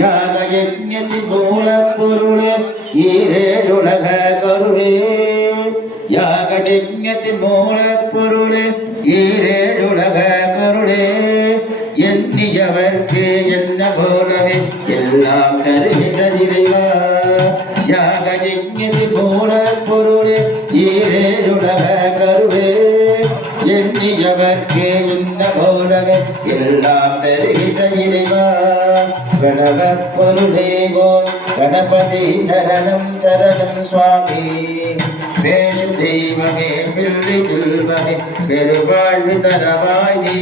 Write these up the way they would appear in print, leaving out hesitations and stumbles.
யாகயஜ்ஞதி மூல பொருளே ஈரேழுலக கருவே யாகயஜ்ஞதி மூல பொருளே ஈரேழுலக கருளே எண்ணியவர்க்கு என்ன போலவே எல்லாம் தருகின்ற இறைவா யாகயஜ்ஞதி மூல பொருளே ஈரேழுலக கருவே எண்ணியவர்க்கு என்ன போலவே எல்லாம் தருகின்ற இறைவா கணவப்பொருளேகோ கணபதி சரணம் சரணம் சுவாமி வேஷு தெய்வமே பிள்ளை செல்வமே பெருவாழ்வு தரவாய் நீ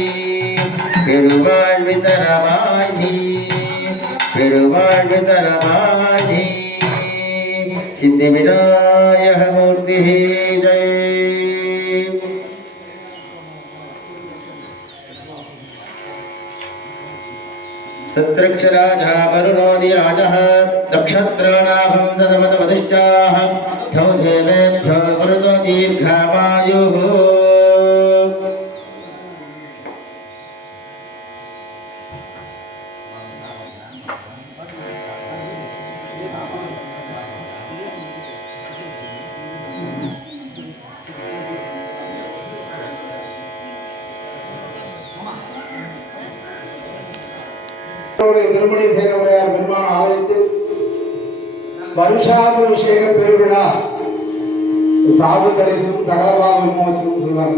பெருவாழ்வு தரவாய் நீ பெருவாழ்வு தரவாய் நீ சித்தி விநாயக மூர்த்தி ஜெய सत्रक्षराजा वरुणोदि राजः नक्षत्राणाभं सदपदपदिष्टाः थौ देवेभ्यो वरुतो दीर्घामायुः திருமணி சேரவுடையார் பெருமான ஆலயத்தில் வருஷாபிஷேக பெருவிழா சாது தரிசனம் சகலபாக விமோசனம் சொல்லுவாங்க.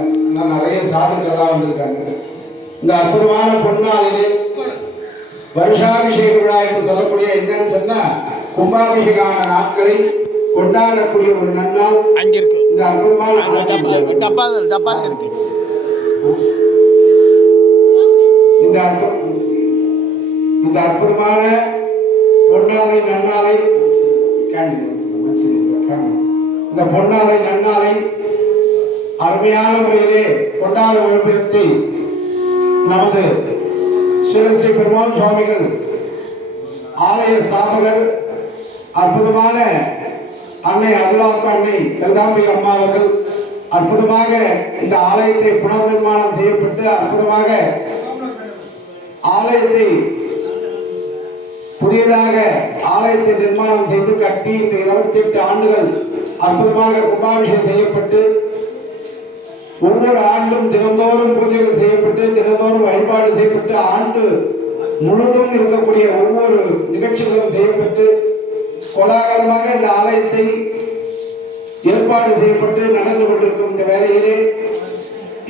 நிறைய சாதுக்கள்லாம் வந்திருக்காங்க. இந்த அற்புதமான பொன்னாளிலே வருஷாபிஷேக விழா என்று சொல்லக்கூடிய என்னன்னு சொன்னா கும்பாபிஷேகான நாட்களை கொண்டாடக்கூடிய ஒரு நன்னாள் இந்த அற்புதமான இந்த அற்புதமான பொன்னாலை நன்னாலை இந்த பொன்னாலை நன்னாலை அருமையான முறையிலே கொண்டாட விருப்பத்தை நமது ஸ்ரீ பெருமாள் சுவாமிகள் ஆலய ஸ்தாபகர் அற்புதமான அன்னை அருளாக்கு அன்னை லலிதாம்பிகை அம்மா அவர்கள் அற்புதமாக இந்த ஆலயத்தை புனர் நிர்மாணம் செய்யப்பட்டு அற்புதமாக ஆலயத்தை புதியதாக ஆலயத்தை நிர்மாணம் செய்து கட்டி இந்த 28 ஆண்டுகள் அற்புதமாக கும்பாபிஷேகம் செய்யப்பட்டு ஒவ்வொரு ஆண்டும் தினந்தோறும் பூஜைகள் செய்யப்பட்டு தினந்தோறும் வழிபாடு செய்யப்பட்டு ஆண்டு முழுவதும் இருக்கக்கூடிய ஒவ்வொரு நிகழ்ச்சிகளும் செய்யப்பட்டு கோலாகலமாக இந்த ஆலயத்தை ஏற்பாடு செய்யப்பட்டு நடந்து கொண்டிருக்கும் இந்த வேளையிலே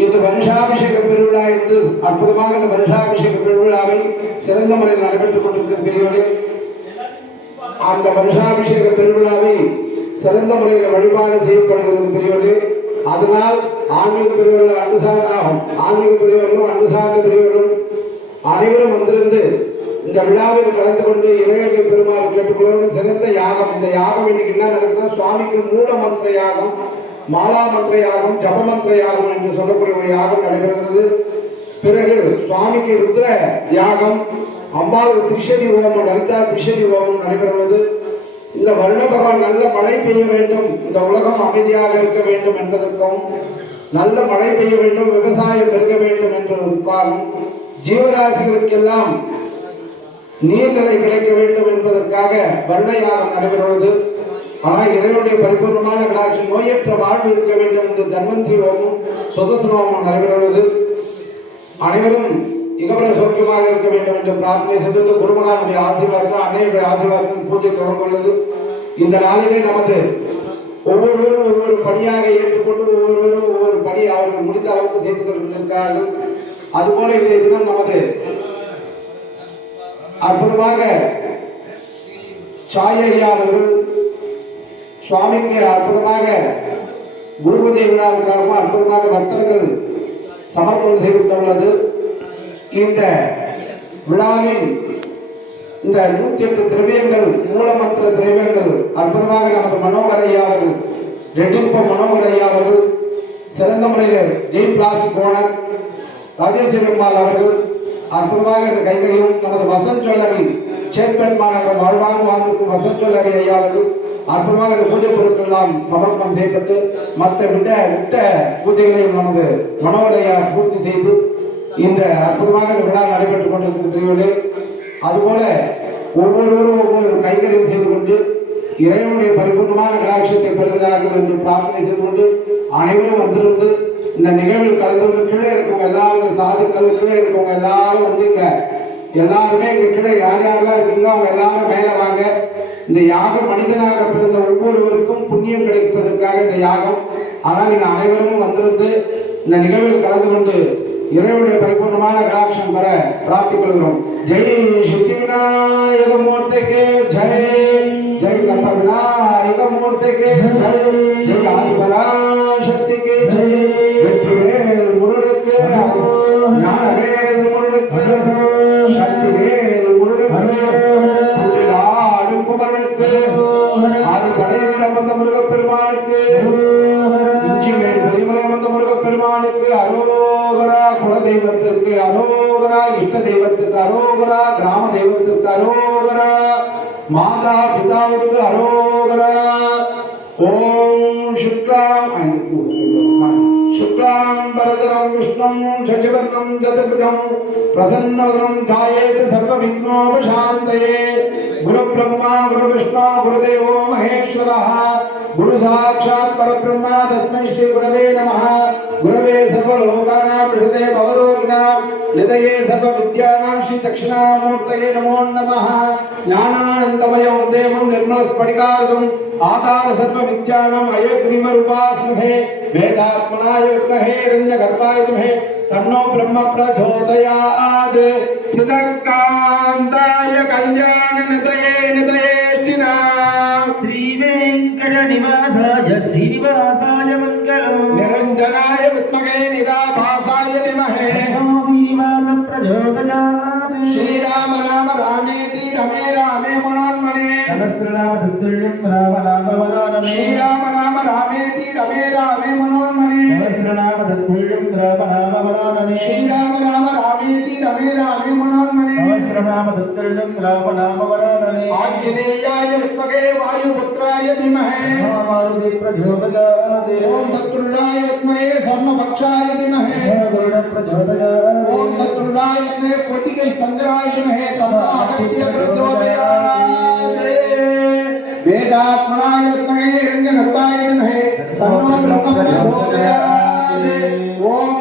இன்று வருஷாபிஷேக பெருவிழா என்று அற்புதமாக இந்த வருஷாபிஷேக பெருவிழாவை சிறந்த முறையில் நடைபெற்றுக் கொண்டிருக்கிறது பெரியவர்களே. அந்த வருஷாபிஷேக பெருவிழாவை சிறந்த முறையில் வழிபாடு செய்யப்படுகிறது பெரியவர்களே. அதனால் ஆன்மீக பெரியவர்கள் அன்பு சார்ந்தாகும் ஆன்மீக பெரியவர்களும் அன்பு சார்ந்த பெரியவர்களும் அனைவரும் வந்திருந்து இந்த விழாவில் கலந்து கொண்டு இறையர்கள் பெருமாள் கேட்டுக்கொள்வது சிறந்த யாகம். இந்த யாகம் இன்னைக்கு என்ன நடக்குதுன்னா சுவாமிக்கு மூல மந்திர யாகம், மாலா மந்திர யாகம், ஜப மந்திர யாகம் என்று சொல்லக்கூடிய ஒரு யாகம் நடைபெறுகிறது. பிறகு சுவாமிக்கு ருத்ர யாகம், அம்பாள் திரிஷதி ஹோமம், லலிதா திரிஷதி ஹோமம் நடைபெறுவது. இந்த வருண பகவான் நல்ல மழை பெய்ய வேண்டும், இந்த உலகம் அமைதியாக இருக்க வேண்டும் என்பதற்கும் நல்ல மழை பெய்ய வேண்டும், விவசாயம் இருக்க வேண்டும் என்பதற்காகவும் ஜீவராசிகளுக்கெல்லாம் நீர்நிலை கிடைக்க வேண்டும் என்பதற்காக வருண யாகம் நடைபெறுவது. ஆனால் இறைவனுடைய பரிபூர்ணமான கடாட்சி நோயற்ற வாழ்வு இருக்க வேண்டும் என்று தன்வந்திரி ஹோமம், சுதர்சன ஹோமம் நடைபெறுவது. அனைவரும் இகபர சௌக்கியமாக இருக்க வேண்டும் என்று பிரார்த்தனை செய்து குருமகானுடைய ஆசீர்வாதம், அன்னையுடைய ஆசீர்வாதம் பூஜை தொடங்குள்ளது. இந்த நாளிலே நமது ஒவ்வொருவரும் ஒவ்வொரு பணியாக ஏற்றுக்கொண்டு ஒவ்வொருவரும் ஒவ்வொரு பணி அவர்கள் முடிந்த அளவுக்கு செய்து கொண்டிருக்கிறார்கள். அதுபோல இன்றைய தினம் நமது அற்புதமாக சாயையா அவர்கள் சுவாமிக்கு அற்புதமாக குருபூஜை விழாவுக்காகவும் அற்புதமாக வஸ்திரங்கள் சமர்ப்பணம் செய்துள்ளது. இந்த விழாவின் இந்த 108 திரவியங்கள் மூலமந்திர திரவியங்கள் அற்புதமாக நமது மனோகர் ஐயா அவர்கள், ரெட்டிப்ப மனோகர் ஐயா அவர்கள், சிறந்த முறையில் ஜெய் பிளாஸ்டிக் ஓனர் ராஜேஸ்வரி அம்மாள் அவர்கள், அற்புதமாக இந்த கைகளையும் நமது வசந்த் சொல்லரி சேத்பட் மாநகரம் வாழ்ந்திருக்கும் வசந்த் சொல்லரி ஐயா அவர்கள் அற்புதமாக இந்த பூஜை பொருட்கள் எல்லாம் சமர்ப்பணம் செய்யப்பட்டு மற்ற விட்ட பூஜைகளையும் நமது மனோரையா பூர்த்தி செய்து இந்த அற்புதமாக இந்த விழா நடைபெற்றுக் கொண்டிருக்கிறது பிரிவுகளே. அதுபோல ஒவ்வொருவரும் ஒவ்வொரு கைகரியம் செய்து கொண்டு இறைவனுடைய பரிபூர்ணமான கடாட்சியத்தை பெறுகிறார்கள் என்று பிரார்த்தனை செய்து கொண்டு அனைவரும் வந்திருந்து இந்த நிகழ்வில் கலந்து கீழே இருக்கவங்க எல்லாரும் இந்த சாதுக்கள் கீழே இருக்கவங்க எல்லாரும் வந்து இங்க எல்லாருமே இங்க கீழே யார் யாரெல்லாம் இருக்கீங்களோ அவங்க எல்லாரும் மேல வாங்க. இந்த யாகம் மனிதனாக பிறந்த ஒவ்வொருவருக்கும் புண்ணியம் கிடைப்பதற்காக இந்த யாகம். ஆனால் நீங்க அனைவரும் வந்திருந்து இந்த நிகழ்வில் கலந்து கொண்டு இறைவனுடைய பரிபூர்ணமான கடாட்சம் பெற பிரார்த்திக் கொள்கிறோம். ஜெய் சித்தி விநாயக மூர்த்திக்கு ஜெய், ஜெய் கற்ப விநாயக மூர்த்திக்கு ஜெய், ஜெய் ஆதிபராசக்திக்கு ஜெய், வெற்றிவேல் முருகனுக்கு, ஞானவேல் முருகனுக்கு, சக்திவேல் முருகனுக்கு, ஆடும் குமரனுக்கு, ஆறு படையில் அமர்ந்த முருகப்பெருமானுக்கு, இஞ்சிமேடு பெரியமலை அமர்ந்த முருகப்பெருமானுக்கு அரோகரா, குலதெய்வத்திற்கு அரோகரா, இஷ்ட தெய்வத்துக்கு அரோகரா, கிராம தெய்வத்திற்கு அரோகரா, மாதா பிதாவுக்கு அரோகரா. ஓம் சுக்லாம் பரதரம் விஷ்ணும் சசிவர்ணம் சதுர்புஜம் பிரசன்னவதனம் ध्यायेत् सर्वविघ्नोपशान्तये. गुरु ब्रह्मा गुरु विष्णु गुरुदेवो महेश्वरः, गुरु साक्षात् परब्रह्म तस्मै श्री गुरवे नमः. गुरवे सर्वलोकानां विषदे भवरोगिणां निधये सर्वविद्यानां श्री दक्षिणामूर्तये नमो नमः. ज्ञानानन्दमयं देवं निर्मलस्फटिकाकृतिम् आधार सर्वविद्यानाम् अयग्रीवरूपास्महे. वेदात्मनाय विद्महे हिरण्यगर्भाय धीमहि तन्नो ब्रह्म प्रचोदयात्. सिद्धकान्ताय कल्याणनिधये निधयेष्टिना श्री वेंकटनिवासाय श्रीनिवासाय मंगलम्. निरञ्जनाय विद्महे निराभासाय धीमहि श्रीनिवास प्रचोदयात्. श्रीराम राम रामेति रमे रामे मनोन्मने. सहस्रनाम तत्तुल्यं राम नाम वरानने. श्रीराम राम रामेति रमे रामे मनोन्मने. सहस्रनाम तत्तुल्यं राम नाम वरानने. श्रीराम राम रामेति रमे रामे मनोन्मने. सहस्रनाम तत्तुल्यं राम नाम वरानने. आंजनेयाय विद्महे वायुपुत्राय धीमहि मारुति प्रचोदयात्. ओम तत्पुरुषाय विद्महे स्वर्णपक्षाय धीमहि गरुड प्रचोदयात्. ओम तत्पुरुषाय विद्महे कोटिके संजराय धीमहि तन्नो अगस्त्य प्रचोदयात्. वेदात्मनाय विद्महे हिरण्यगर्भाय धीमहि तन्नो ब्रह्म प्रचोदयात्. ओम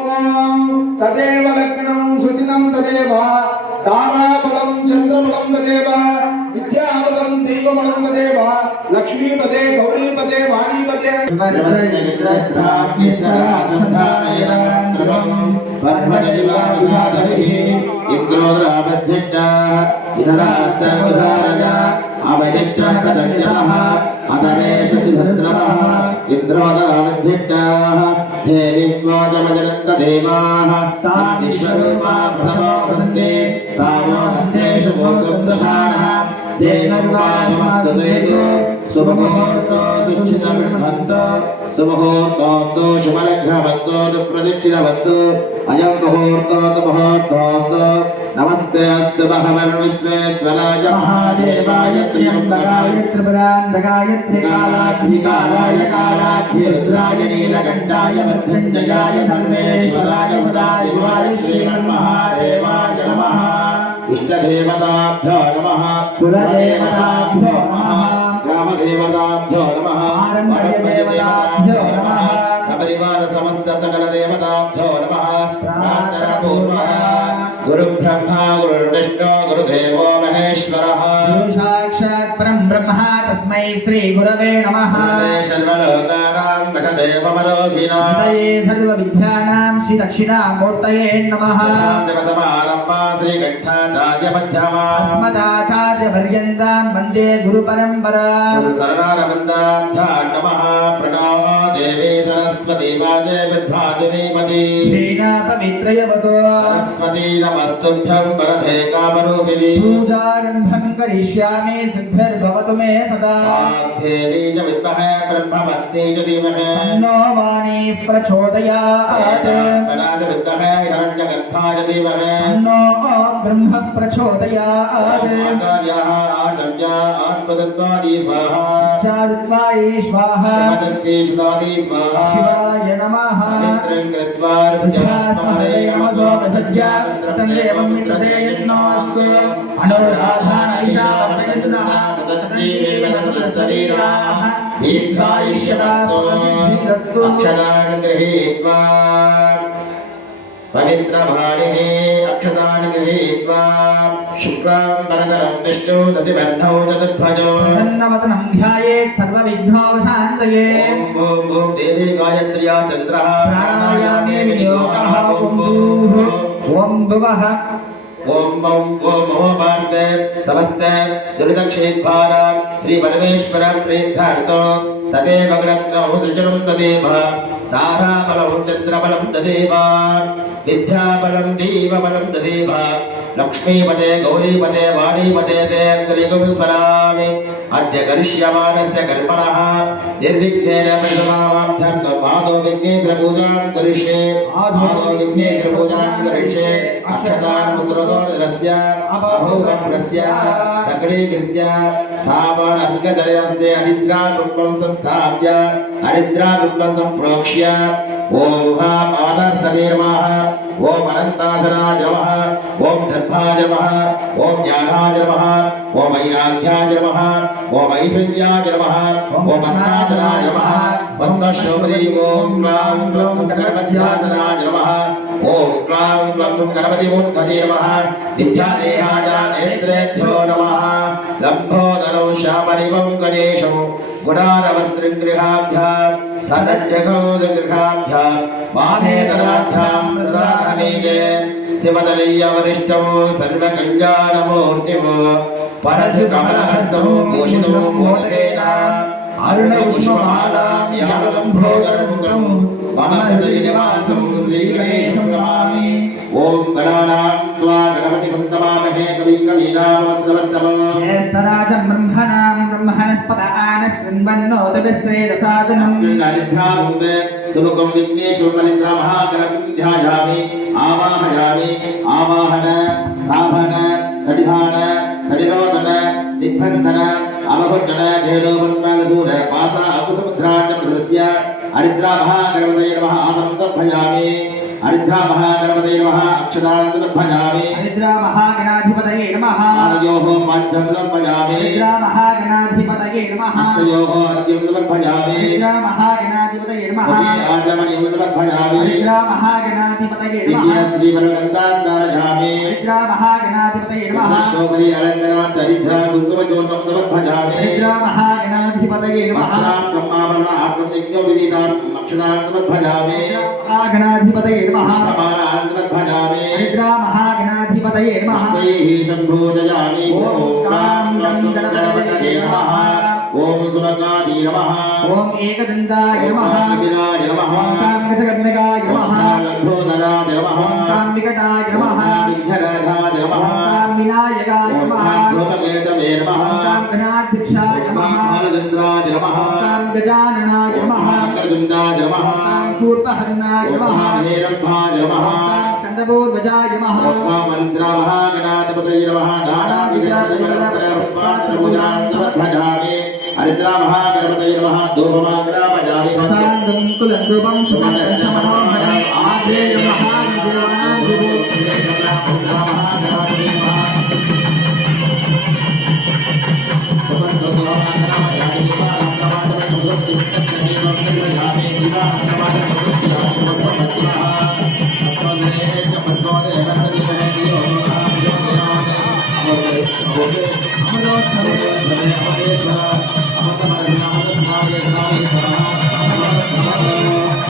तदेव लग्नं सुदिनं तदेव ताराबलं चन्द्रबलं तदेव विद्याबलं दैवबलं तदेव लक्ष्मीपदे गौरीपदे वाणीपदे. सुमुहूर्तोऽस्तु शुभलग्नमस्तु प्रतिष्ठितमस्तु अयं मुहूर्तोऽस्तु मुहूर्तोऽस्तु नमस्ते अस्तु भगवन् विश्वेश्वराय महादेवाय त्र्यम्बकाय त्रिपुरान्तकाय त्रिकालाग्निकालाय कालाग्निरुद्राय नीलकण्ठाय मृत्युञ्जयाय सर्वेश्वराय सदाशिवाय श्रीमन्महादेवाय नमः. इष्टदेवताभ्यो नमः, कुलदेवताभ्यो नमः, ग्रामदेवताभ्यो नमः, परमदेवताभ्यो नमः, सपरिवार समस्त सकल देवताभ्यो नमः. प्रार्थनापूर्वः गुरुब्रह्मा गुरुर्विष्णु गुरुदेवो महेश्वरः. साक्षात् परं ब्रह्म तस्मै श्री गुरवे नमः. सर्वलोकानां वशदेवमरोधिनो सर्वविद्यानां श्री दक्षिणामूर्तये नमः. शिवसमारम्भा श्रीकण्ठाचार्य मध्यमा अस्मदाचार्यपर्यन्तां वन्दे गुरुपरम्परां. गुरुशरणारविन्दाभ्यां नमः. प्रणव देवी सरस्वती वाजे विद्वाजिनीपति पवित्रयवतो सरस्वती नमस्तुभ्यं वरदे कामरूपिणी. पूजारम्भं करिष्यामि सिद्धिर्भव भवतु मे सदा वाग्देवी च विद्महे ब्रह्मवत्यै च धीमहि तन्नो वाणी प्रचोदयात् वेदान्तराज विद्महे हिरण्यगर्भाय धीमहि तन्नो ब्रह्म प्रचोदयात् आचार्याः आचर्या आत्मतत्त्वादि स्वाहा चादित्वाय स्वाहा श्रीमदन्ते सुदादि स्वाहा शिवाय नमः पवित्रं कृत्वा रुद्रस्मरे नमसो वसद्या मित्रं देवं मित्रते यज्ञोऽस्तु अनुराधान ईशावृतचन्द्रः सदज्जीवेव सदशरीराः दीर्घायुष्यमस्तु अक्षतान् गृहीत्वा पवित्रभाणिः अक्षतान् गृहीत्वा शुक्लां वरदरं विष्णु सतिवर्णौ चतुर्भुजौ प्रसन्नवदनं ध्यायेत् सर्वविघ्नोपशान्तये ॐ भूं भूं देवी गायत्र्या चन्द्रः प्राणायामे विनियोगः ॐ भूः ॐ भुवः ओम भारत समस्त दुरितक्षेत्भार श्री परमेश्वर प्रीत्यार्थ तदेव ग्रहणं सृजनं तदेव ताराबलं चन्द्रबलं तदेव विद्याबलं दीपबलं तदेव लक्ष्मीपते गौरीपते वाणीपते ते अग्रिगं स्मरामि अद्य करिष्यमाणस्य कर्मणः निर्विघ्नेन परिसमाप्त्यर्थम् आदौ विघ्नेश्वरपूजां करिष्ये अक्षतान् पुत्रदोरस्य अभोगप्रस्य सकलीकृत्य सावनर्घजलयस्ते हरिद्राकुम्भं संस्थाप्य हरिद्राकुम्भं सम्प्रोक्ष्य ॐ पादार्थदे नमः ॐ अनन्तासनाय नमः ॐ धर्माय नमः ॐ ज्ञानाय नमः ॐ वैराग्याय नमः ॐ ऐश्वर्याय नमः ॐ अन्नादनाय नमः वन्दशोभरी ॐ क्लां क्लं गणपत्यासनाय नमः ॐ क्लां क्लं गणपतिमूर्तये नमः विद्यादेहाय नेत्रेभ्यो नमः लम्बोदरौ श्यामनिवं गणेशौ गुणारवस्त्रिगृहाभ्यां सनड्यगौ गृहाभ्यां वामेतराभ्यां तदानमेजे शिवदलीयवरिष्ठौ सर्वकल्याणमूर्तिमो परशुकमलहस्तमो भूषितो मोदकेन अरुणपुष्पमालां यामलम्बोदरमुद्रं वनपतिनिवासं श्रीगणेशं नमामि ॐ गणानां त्वा गणपतिं नमामहे कविं कवीनामस्तवस्तमो ज्येष्ठराजं ब्रह्मणां ब्रह्मणस्पत आनश्वन्वन्नोतविश्वेदसादनम् अस्मिन्ननिध्यामुन्दे सुमुखं विघ्नेश्वरमनिद्रामहागणपतिं ध्यायामि आवाहयामि आवाहन साभन सडिधान सडिरोदन दिग्बन्धन अवभट्टन धेनोपत्मानसूर पासा अकुसमुद्राज प्रदृश्य हरिद्रामहागणपतये नमः आसनं समर्पयामि हरिद्रामहागणपतये नमः अक्षतान् समर्पयामि हरिद्रामहागणाधिपतये नमः पादयोः पाद्यं समर्पयामि हरिद्रामहागणाधिपतये नमः हस्तयोः अर्घ्यं समर्पयामि हरिद्रामहागणाधिपतये नमः मुखे आचमनीयं समर्पयामि हरिद्रामहागणाधिपतये नमः श्रीवरगन्धान् धारयामि हरिद्रामहागणाधिपतये नमः गन्धशोभरी अलङ्करात् हरिद्रा कुङ्कुमचूर्णं समर्पयामि हरिद्रामहागणाधिपतये नमः वस्त्रां ब्रह्माभरणार्थं यज्ञोपवीतार्थम् अक्षतान् समर्पयामि महागणाधिपतये नमः पुष्पमालान् समर्पयामि हरिद्रामहागणाधिपतये नमः पुष्पैः सम्भोजयामि ॐ क्लां क्लं गणपतये नमः ॐ सुभगाय नमः ॐ एकदन्ताय ॐ नमः कालविनाय नमः ॐ काङ्गजगन्मगाय ॐ नमः कालघोदराय नमः ॐ काम्बिकटाय ॐ नमः कामिघ्नराजाय ॐ नमः कामिनायकाय ॐ नमः कामधूमकेतवे नमः ॐ काङ्गनाध्यक्षाय ॐ नमः कामचन्द्राय नमः ॐ काङ्गजाननाय ॐ नमः कामकरदुण्डाय नमः ॐ शूर्पहरणाय ॐ नमः कामहेरम्भाय नमः ॐ स्कन्दपूर्वजाय नमः ॐ कामरुद्रामहागणाधिपतये नमः नानाविधपरिमलपत्रपुष्पार्चनपूजां समर्पयामि हरिद्रामहागणपतये नमः धूपमाग्रापयामि सान्दं कुलन्दुपं सुमनसमनोहरम् आद्रेय महादेवानां अमृतोत्सवे